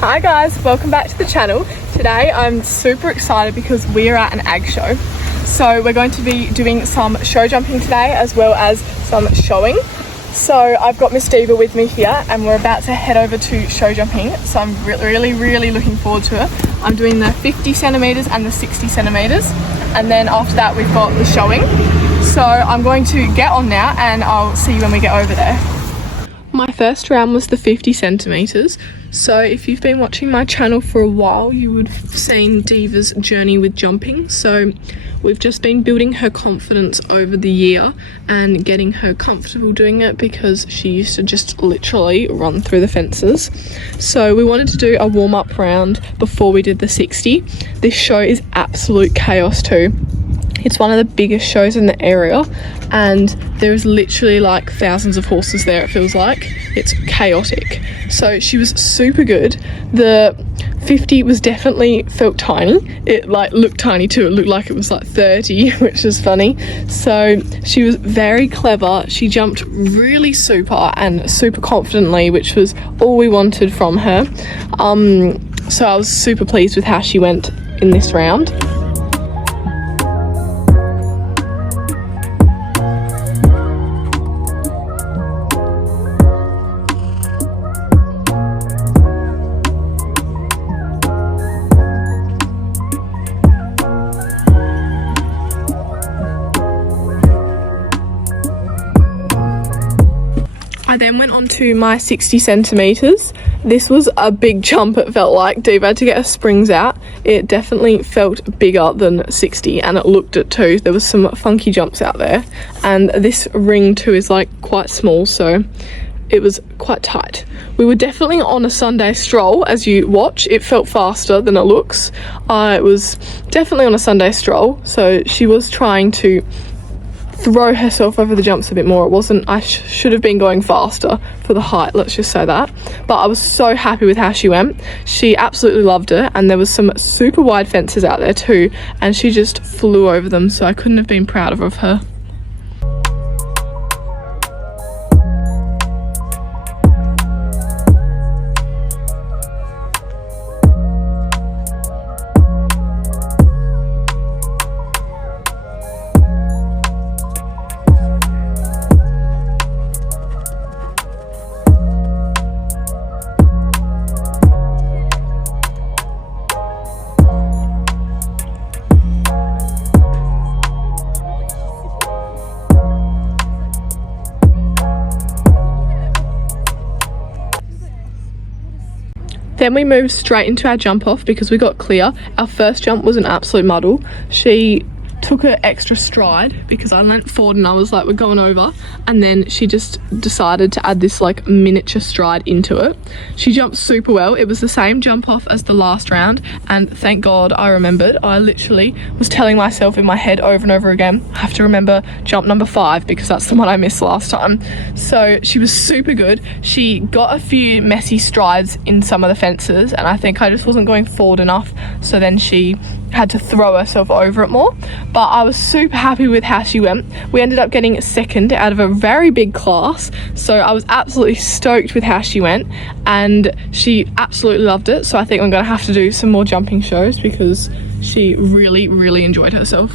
Hi guys, welcome back to the channel. Today I'm super excited because we are at an ag show. So we're going to be doing some show jumping today as well as some showing. So I've got Miss Diva with me here and we're about to head over to show jumping. So I'm really looking forward to it. I'm doing the 50 centimeters and the 60 centimeters. And then after that we've got the showing. So I'm going to get on now and I'll see you when we get over there. My first round was the 50 centimeters. So if you've been watching my channel for a while, you would have seen Diva's journey with jumping. So we've just been building her confidence over the year and getting her comfortable doing it because she used to just literally run through the fences. So we wanted to do a warm-up round before we did the 60. This show is absolute chaos too. It's one of the biggest shows in the area and there's literally like thousands of horses there, it feels like. It's chaotic. So she was super good. The 50 was definitely felt tiny. It like looked tiny too. It looked like it was like 30, which is funny. So she was very clever. She jumped really super and super confidently, which was all we wanted from her. So I was super pleased with how she went in this round. I then went on to my 60 centimeters. This was a big jump, it felt like. Diva had to get her springs out. It definitely felt bigger than 60 and it looked it too. There was some funky jumps out there. And this ring too is like quite small, so it was quite tight. We were definitely on a Sunday stroll. As you watch, it felt faster than it looks. It was definitely on a Sunday stroll, so she was trying to throw herself over the jumps a bit more. It wasn't, I should have been going faster for the height, let's just say that. But I was so happy with how she went. She absolutely loved it and there was some super wide fences out there too and she just flew over them, so I couldn't have been prouder of her. Then we moved straight into our jump off because we got clear. Our first jump was an absolute muddle. She took her extra stride because I leant forward and I was like, we're going over, and then she just decided to add this like miniature stride into it. She jumped super well. It was the same jump off as the last round and thank God I remembered. I literally was telling myself in my head over and over again, I have to remember jump number 5 because that's the one I missed last time. So she was super good. She got a few messy strides in some of the fences and I think I just wasn't going forward enough, so then she had to throw herself over it more. But I was super happy with how she went. We ended up getting second out of a very big class, so I was absolutely stoked with how she went and she absolutely loved it. So I think I'm gonna have to do some more jumping shows because she really enjoyed herself.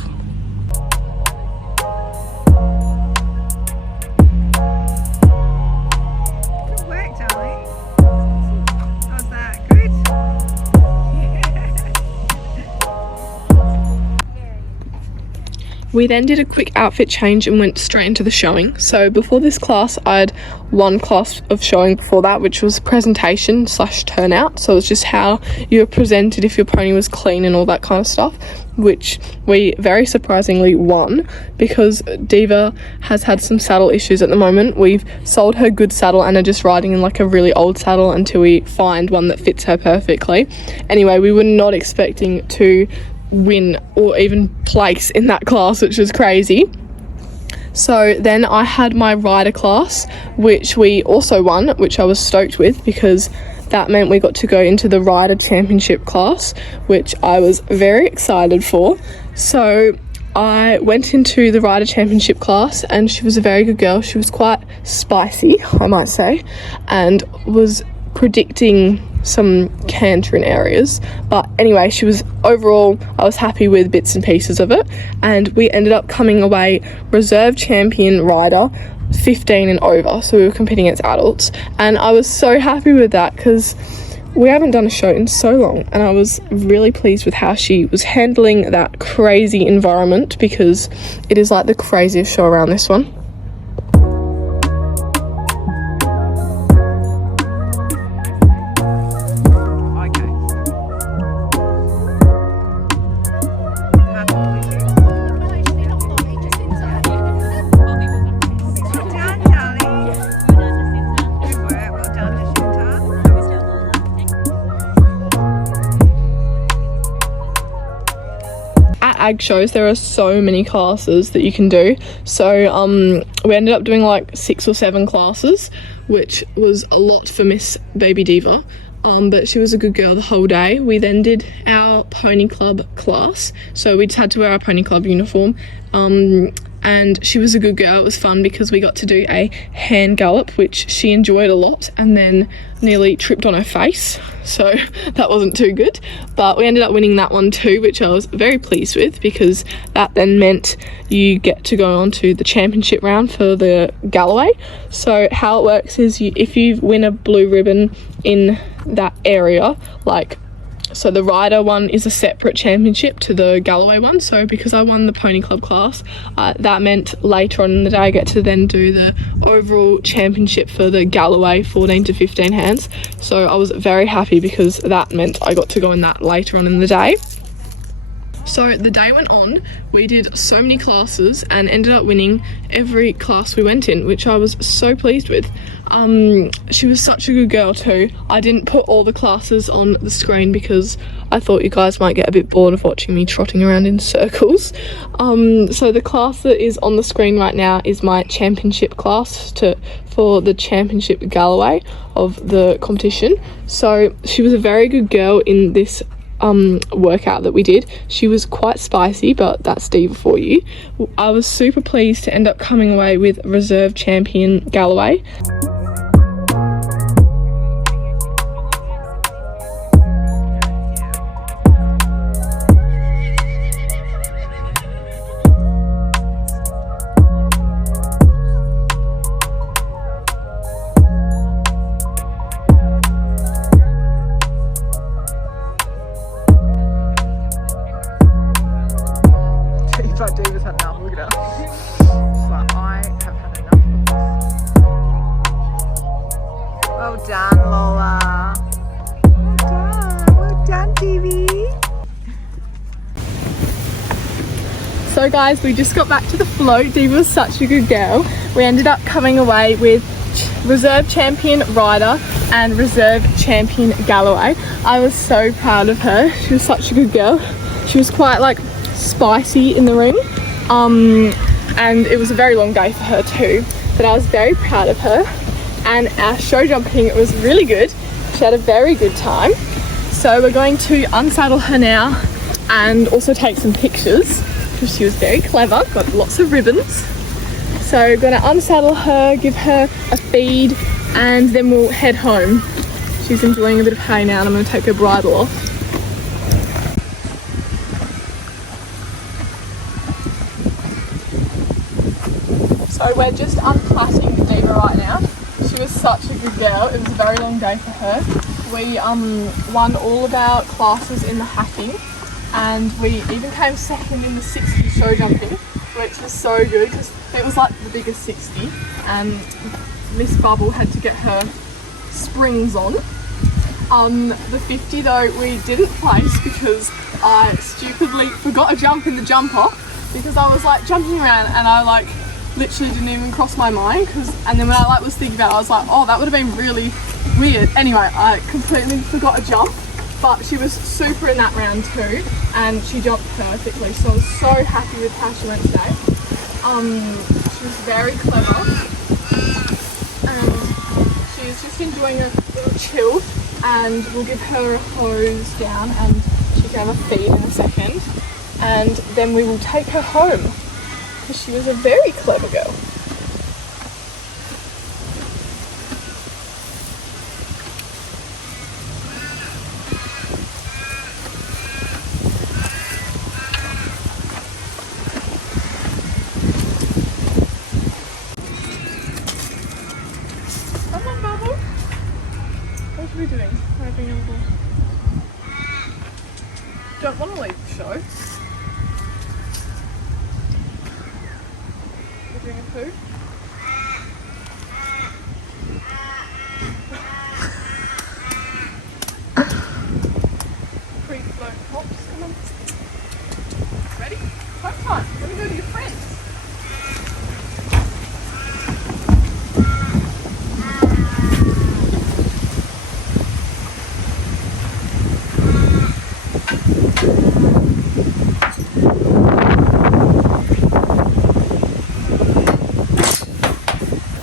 We then did a quick outfit change and went straight into the showing. So before this class, I had one class of showing before that, which was presentation / turnout. So it's just how you were presented if your pony was clean and all that kind of stuff, which we very surprisingly won because Diva has had some saddle issues at the moment. We've sold her good saddle and are just riding in like a really old saddle until we find one that fits her perfectly. Anyway, we were not expecting to win or even place in that class, which was crazy. So then I had my rider class, which we also won, which I was stoked with because that meant we got to go into the rider championship class, which I was very excited for. So I went into the rider championship class and she was a very good girl. She was quite spicy, I might say, and was predicting some cantering areas. But anyway, she was overall, I was happy with bits and pieces of it, and we ended up coming away reserve champion rider 15 and over, so we were competing against adults, and I was so happy with that because we haven't done a show in so long, and I was really pleased with how she was handling that crazy environment, because it is like the craziest show around, this one. Ag shows, there are so many classes that you can do, so we ended up doing like 6 or 7 classes, which was a lot for Miss Baby Diva, but she was a good girl the whole day. We then did our pony club class, so we just had to wear our pony club uniform, and she was a good girl. It was fun because we got to do a hand gallop, which she enjoyed a lot, and then nearly tripped on her face, so that wasn't too good, but we ended up winning that one too, which I was very pleased with, because that then meant you get to go on to the championship round for the Galloway. So how it works is, if you win a blue ribbon in that area, like, so the rider one is a separate championship to the Galloway one. So because I won the pony club class, that meant later on in the day I get to then do the overall championship for the Galloway 14 to 15 hands. So I was very happy because that meant I got to go in that later on in the day. So the day went on, we did so many classes and ended up winning every class we went in, which I was so pleased with. She was such a good girl too. I didn't put all the classes on the screen because I thought you guys might get a bit bored of watching me trotting around in circles. So the class that is on the screen right now is my championship class for the championship Galloway of the competition. So she was a very good girl in this workout that we did. She was quite spicy, but that's Diva for you. I was super pleased to end up coming away with reserve champion Galloway. Diva's had enough, look at her. She's like, I have had enough of this. Well done, Lola. Well done, TV. So guys, we just got back to the float. Diva was such a good girl. We ended up coming away with reserve champion rider and reserve champion Galloway. I was so proud of her. She was such a good girl. She was quite like spicy in the ring, and it was a very long day for her too, but I was very proud of her. And our show jumping was really good. She had a very good time. So we're going to unsaddle her now and also take some pictures because she was very clever, got lots of ribbons. So we're going to unsaddle her, give her a feed, and then we'll head home. She's enjoying a bit of hay now, and I'm going to take her bridle off. So we're just unplaiting Diva right now. She was such a good girl. It was a very long day for her. We won all of our classes in the hacking, and we even came second in the 60 show jumping, which was so good because it was like the biggest 60, and Miss Bubble had to get her springs on. The 50 though, we didn't place because I stupidly forgot a jump in the jumper, because I was like jumping around and I like literally didn't even cross my mind, and then when I was thinking about it, I was like, oh, that would have been really weird. Anyway, I completely forgot a jump, but she was super in that round too, and she jumped perfectly, so I was so happy with how she went today. She was very clever, and she's just enjoying a little chill, and we'll give her a hose down and she can have a feed in a second, and then we will take her home. She was a very clever girl. Don't want to leave the show. We're doing a poo. Pre-float pops. Come on. Ready? Home time. Let me go to your friends.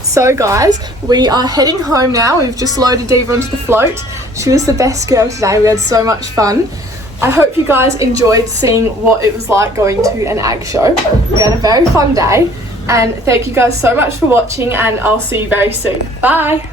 So guys, we are heading home now. We've just loaded Diva onto the float. She was the best girl today. We had so much fun. I hope you guys enjoyed seeing what it was like going to an ag show. We had a very fun day, and thank you guys so much for watching, and I'll see you very soon. Bye!